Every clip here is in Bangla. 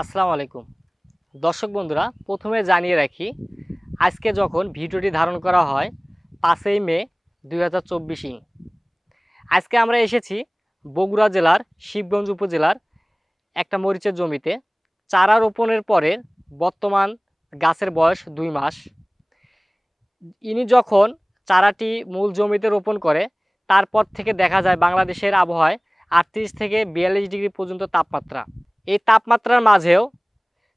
আসসালামু আলাইকুম দর্শক বন্ধুরা, প্রথমে জানিয়ে রাখি আজকে যখন ভিডিওটি ধারণ করা হয় 5ই মে 2024 ইং। আজকে আমরা এসেছি বগুড়া জেলার শিবগঞ্জ উপজেলার একটা মরিচের জমিতে। চারা রোপণের পরে বর্তমান গাছের বয়স 2 মাস। ইনি যখন চারাটি মূল জমিতে রোপণ করে তারপর থেকে দেখা যায় বাংলাদেশের আবহাওয়ায় 38 থেকে 42 ডিগ্রি পর্যন্ত তাপমাত্রা। এই তাপমাত্রার মাঝেও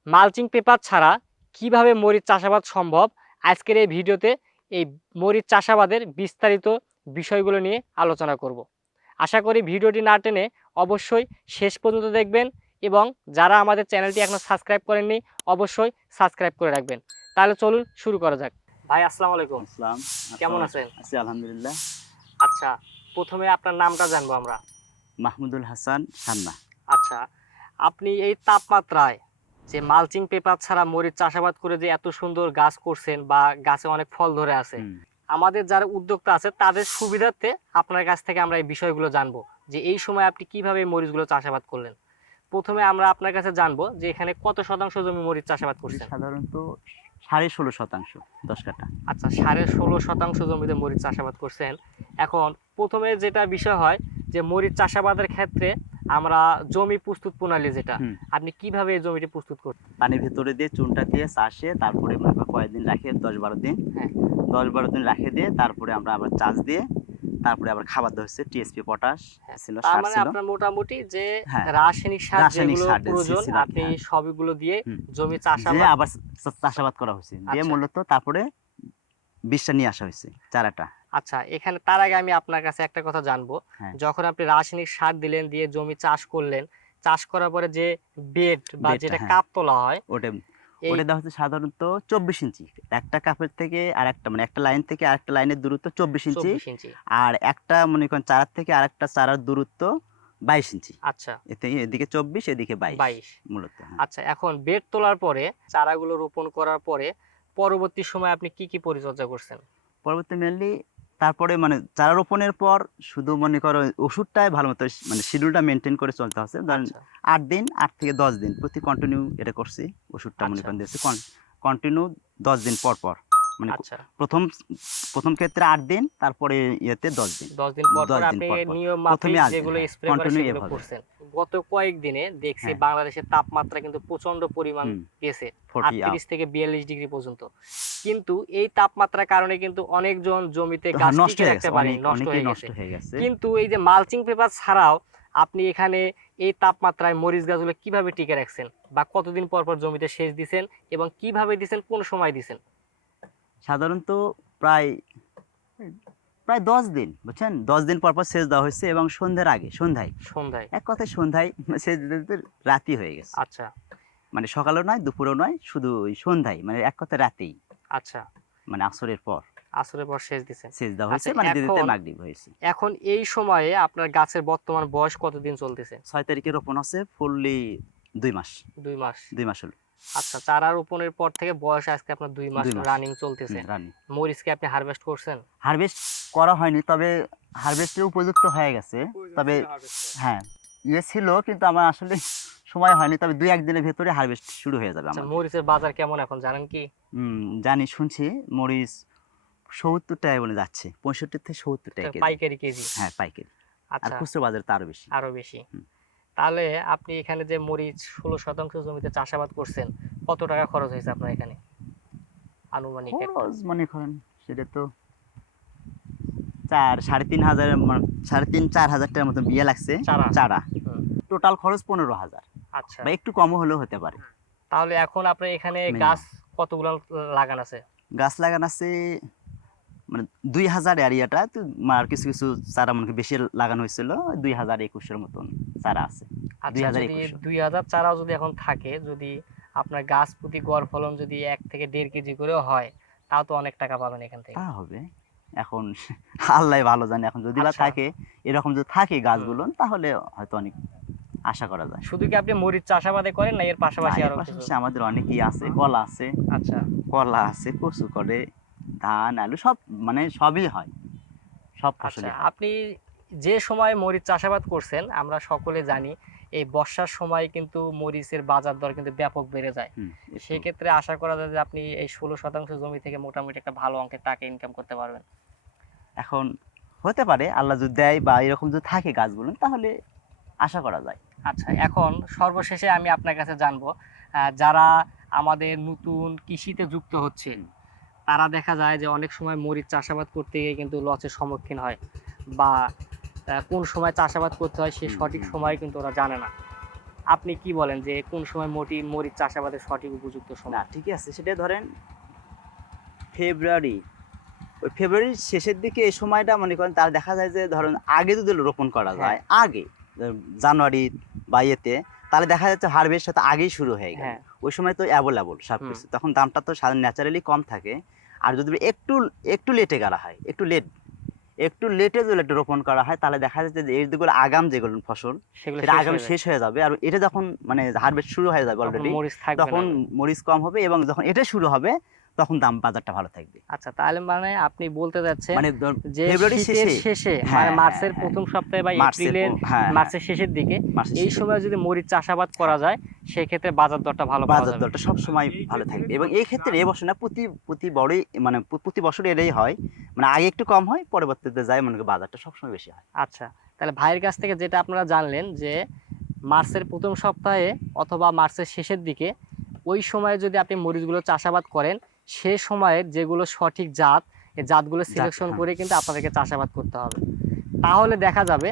মালচিং পেপার ছাড়া কিভাবে মরিচ চাষাবাদ সম্ভব, আজকের এই ভিডিওতে এই মরিচ চাষাবাদের বিস্তারিত বিষয়গুলো নিয়ে আলোচনা করব। আশা করি ভিডিওটি না টেনে অবশ্যই শেষ পর্যন্ত দেখবেন এবং যারা আমাদের চ্যানেলটি এখনো সাবস্ক্রাইব করেননি অবশ্যই সাবস্ক্রাইব করে রাখবেন। তাহলে চলুন শুরু করা যাক। ভাই আসসালামু আলাইকুম। আসসালাম। কেমন আছেন? আছি আলহামদুলিল্লাহ। আচ্ছা, প্রথমে আপনার নামটা জানবো আমরা। মাহমুদুল হাসান সান্না। আচ্ছা, আপনি এই তাপমাত্রায় যে মালচিং পেপার ছাড়া মরিচ চাষাবাদ করে যে এত সুন্দর গাছ করছেন বা গাছে অনেক ফল ধরে আছে, আমাদের যারা উদ্যোক্তা আছে তাদের সুবিধার্থে আপনার কাছ থেকে আমরা এই বিষয়গুলো জানবো যে এই সময় আপনি কিভাবে এই মরিচগুলো চাষাবাদ করলেন। প্রথমে আমরা আপনার কাছে জানবো যে এখানে কত শতাংশ জমি মরিচ চাষাবাদ করছেন? সাধারণত 16.5% 10 কাঠা। আচ্ছা, 16.5% জমিতে মরিচ চাষাবাদ করছেন। এখন প্রথমে যেটা বিষয় হয় যে মরিচ চাষাবাদের ক্ষেত্রে আমরা জমি প্রস্তুত প্রণালী যেটা, আপনি কিভাবে এই জমিটি প্রস্তুত করতেন? পানির ভেতরে দিয়ে চুনটা দিয়ে চাষে তারপরে মনে করেন কয়েকদিন রাখে 10-12 দিন। হ্যাঁ, 10-12 দিন রাখে দিয়ে তারপরে আমরা আবার চাষ দিয়ে তারপরে আবার খাবার দেওয়া হচ্ছে টিএসপি পটাশ ছিল, তার সার মানে ছিল। আপনার মোটামুটি যে হ্যাঁ, রাসায়নিক সার যেগুলো প্রয়োজন ছিল আপনি হ্যাঁ। সবগুলো দিয়ে জমি দিয়ে চাষাবাদ। আবার চাষাবাদ করা হয়েছে দিয়ে আচ্ছা। মূলত তারপরে বীজটা নিয়ে আসা হয়েছে চারাটা। আচ্ছা, এখানে তার আগে আমি আপনার কাছে একটা কথা জানবো। হ্যাঁ, যখন আপনি রাসায়নিক সার দিলেন, দিয়ে জমি চাষ করলেন, চাষ করার পরে যে বেড বা বেডটা যেটা হ্যাঁ কাপ তোলা হয়, ওটা এই ওটা দেওয়া হচ্ছে সাধারণত 24 ইঞ্চি। একটা কাপের থেকে আরেকটা মানে একটা লাইন থেকে আরেকটা লাইনের দূরত্ব 24 ইঞ্চি। 24 ইঞ্চি। আর একটা মনে করেন চারার থেকে আরেকটা চারার দূরত্ব 22 ইঞ্চি। আচ্ছা, এদিকে 24 এদিকে 22 22। মূলত হ্যাঁ। আচ্ছা, এখন বেড তোলার পরে চারাগুলো রোপণ করার পরে পরবর্তী সময় আপনি কি কি পরিচর্যা করছেন? পরবর্তী মেনলি তারপরে মানে চারা রোপণের পর শুধু মনে করো ওষুধটাই ভালো মতো মানে শিডিউলটা মেনটেন করে চলতে হচ্ছে। ধরেন আচ্ছা, 8 দিন 8 থেকে 10 দিন প্রতি কন্টিনিউ এটা করছি। ওষুধটা মনে আচ্ছা, করেন দিয়েছি কন্টিনিউ 10 দিন পর পর মানে আচ্ছা। প্রথম প্রথম ক্ষেত্রে 8 দিন তারপরে ইয়েতে 10 দিন 10 দিন পর 10 পর দিন আপনি পর পর নিয়ম প্রথমে মাফিক 8 দিন যেগুলো হ্যাঁ স্প্রে করে কন্টিনিউ সেগুলো এভাবে করছেন। গত কয়েকদিনে দেখছি হ্যাঁ বাংলাদেশের তাপমাত্রা কিন্তু প্রচন্ড পরিমাণ গেছে, 40 আপ 38 থেকে 42 ডিগ্রি পর্যন্ত। কিন্তু এই তাপমাত্রার কারণে কিন্তু অনেকজন জমিতে গাছ নষ্ট টিকে হয়ে রাখতে গেছে, পারেনি, অনেক নষ্ট অনেকেই হয়ে নষ্ট গেছে। হয়ে গেছে। কিন্তু এই যে মালচিং পেপার ছাড়াও আপনি এখানে এই তাপমাত্রায় মরিচ গাছগুলো কিভাবে টিকে রাখছেন বা কতদিন পর পর জমিতে সেচ দিছেন এবং কিভাবে দিছেন, কোন সময় দিছেন? সাধারণত প্রায় প্রায় 10 দিন বুঝছেন, 10 দিন পর পর সেচ দেওয়া হয়েছে এবং সন্ধ্যার আগে সন্ধ্যায় সন্ধ্যায়। এক কথায় সন্ধ্যায় সেচ দিতে দিতে রাতি হয়ে গেছে। আচ্ছা, মানে সকালেও নয় দুপুরেও নয় শুধু ওই সন্ধ্যায় মানে এক কথায় রাতেই আচ্ছা। মানে আসরের পর আসরের পর সেচ দিছেন। সেচ দেওয়া আচ্ছা, হয়েছে মানে দিতে দিতে এখন মাগরিব হয়েছে। এখন এই সময়ে আপনার গাছের বর্তমান বয়স কতদিন চলতেছে? 6 তারিখে রোপণ হচ্ছে ফুললি 2 মাস 2 মাস। 2 মাস হলো। আচ্ছা, চারা রোপণের পর থেকে বয়স আজকে আপনার 2 মাস 2 মাস রানিং চলতেছে। রানি মরিচ কি আপনি হারভেস্ট করছেন? হারভেস্ট করা হয়নি, তবে হারভেস্টের উপযুক্ত হয়ে গেছে। তবে হ্যাঁ ইয়ে ছিল কিন্তু আমার আসলে সময় হয়নি, তবে 2-1 দিনের ভেতরে হারভেস্ট শুরু হয়ে যাবে আচ্ছা, আমাদের। মরিচের বাজার কেমন এখন জানেন কি? জানি শুনছি মরিচ 70 টাকায় বলে যাচ্ছে, 65 থেকে 70 টাকা কেজি। পাইকারি কেজি। হ্যাঁ পাইকারি। আর আচ্ছা, খুচরো বাজারে তো আরো বেশি। আরো বেশি। হুম। তাহলে আপনি এখানে যে মরিচ 16% জমিতে চাষাবাদ করছেন, কত টাকা খরচ হয়েছে আপনার এখানে আনুমানিক একটা? খরচ মনে করেন সেটা তো 3,500 মানে 3,500-4,000 টাকার মতো বিয়ে লাগছে চারা। চারা। হুম, টোটাল খরচ 15,000 আচ্ছা। বা একটু কমও হলেও হতে পারে। তাহলে এখন আপনার এখানে Minimum। গাছ কতগুলো লাগান আছে? গাছ লাগানো আছে মানে 2,000 এরিয়াটা তো, আর কিছু কিছু চারা মনে করি বেশি লাগানো হয়েছিল, 2,021 মতন চারা আছে। আচ্ছা, যদি 2,021 2000 চারাও যদি এখন থাকে, যদি আপনার গাছ প্রতি গড় ফলন যদি 1 থেকে 1.5 কেজি করেও হয়, তাও তো অনেক টাকা পাবেন এখান থেকে। তা হবে এখন আল্লাহ ভালো জানে, এখন যদি বা আচ্ছা। থাকে এরকম যদি থাকে হুম। গাছগুলো তাহলে হয়তো অনেক আশা করা যায়। শুধু কি আপনি মরিচ চাষাবাদে করেন না এর না পাশাপাশি এর আরো কিছু? পাশাপাশি আমাদের অনেকেই আছে, কলা আছে, আচ্ছা, কলা আছে, কচু করে, ধান আলু সব মানে সবই হয়, সব আচ্ছা। ফসলই হয়। আপনি যে সময় মরিচ চাষাবাদ করছেন আমরা সকলে জানি এই বর্ষার সময় কিন্তু মরিচের বাজার দর কিন্তু ব্যাপক বেড়ে যায়। সেক্ষেত্রে আশা করা যায় যে আপনি এই 16% জমি থেকে মোটামুটি একটা ভালো অঙ্কের টাকা ইনকাম করতে পারবেন। এখন হতে পারে আল্লাহ যদি দেয় বা এরকম যদি থাকে গাছগুলো, তাহলে আশা করা যায়। আচ্ছা, এখন সর্বশেষে আমি আপনার কাছে জানবো, যারা আমাদের নতুন কৃষিতে যুক্ত হচ্ছে তারা দেখা যায় যে অনেক সময় মরিচ চাষাবাদ করতে গিয়ে কিন্তু লসের সম্মুখীন হয়, বা কোন সময় চাষাবাদ করতে হয় সে সঠিক সময় কিন্তু ওরা জানে না। আপনি কি বলেন যে কোন সময় মরিচ চাষাবাদের সঠিক উপযুক্ত না সময়? ঠিকই আছে, সেটা ধরেন ফেব্রুয়ারি, ওই ফেব্রুয়ারির শেষের দিকে এই সময়টা মনে করেন, তার দেখা যায় যে ধরেন আগে যদি রোপণ করা যায়, আগে জানুয়ারি বা ইয়েতে, তাহলে দেখা যাচ্ছে হারভেস্ট হয়তো আগেই শুরু হয়ে গেল। ওই সময় তো অ্যাভেলেবল সব কিছু, তখন দামটা তো ন্যাচারালি কম থাকে। আর যদি একটু একটু লেটে করা হয়, একটু লেটে যদি একটু রোপণ করা হয়, তাহলে দেখা যাচ্ছে যে এইগুলো আগাম যেগুলো ফসল সেটা আগামী শেষ হয়ে যাবে। আর এটা যখন মানে হারভেস্ট শুরু হয়ে যাবে অলরেডি, তখন মরিচ কম হবে, এবং যখন এটা শুরু হবে তখন দাম বাজারটা ভালো থাকবে। আচ্ছা, তাহলে মানে আপনি বলতে যাচ্ছেন মানে যে ফেব্রুয়ারি শেষে মানে মার্চের প্রথম সপ্তাহে বা এপ্রিলের মার্চের শেষের দিকে এই সময় যদি মরিচ চাষাবাদ করা যায়, সেই ক্ষেত্রে বাজার দরটা ভালো পাওয়া যাবে। বাজার দরটা সব সময় ভালো থাকবে। এবং এই ক্ষেত্রে এই বছর না, প্রতি বড়ই মানে প্রতি বছর এটাই হয়, মানে আগে একটু কম হয়, পরবর্তীতে যায় মনে করি বাজারটা সবসময় বেশি হয়। আচ্ছা, তাহলে ভাইয়ের কাছ থেকে যেটা আপনারা জানলেন যে মার্চের প্রথম সপ্তাহে অথবা মার্চের শেষের দিকে ওই সময়ে যদি আপনি মরিচগুলো চাষাবাদ করেন, সে সময়ের যেগুলো সঠিক জাত, এই জাতগুলো সিলেকশন করে কিন্তু আপনাদেরকে চাষাবাদ করতে হবে। তাহলে দেখা যাবে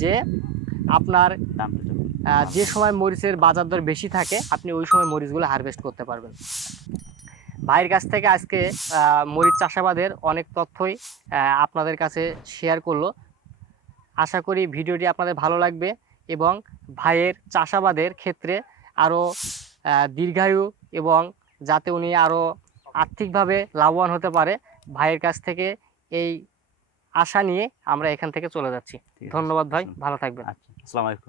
যে আপনার যে সময় মরিচের বাজার দর বেশি থাকে, আপনি ওই সময় মরিচগুলো হারভেস্ট করতে পারবেন। ভাইয়ের কাছ থেকে আজকে মরিচ চাষাবাদের অনেক তথ্যই আপনাদের কাছে শেয়ার করলো। আশা করি ভিডিওটি আপনাদের ভালো লাগবে এবং ভাইয়ের চাষাবাদের ক্ষেত্রে আরও দীর্ঘায়ু এবং যাতে উনি আরও আর্থিকভাবে লাভবান হতে পারে, ভাইয়ের কাছ থেকে এই আশা নিয়ে আমরা এখান থেকে চলে যাচ্ছি। ধন্যবাদ ভাই, ভালো থাকবেন। আচ্ছা, আসসালামু আলাইকুম।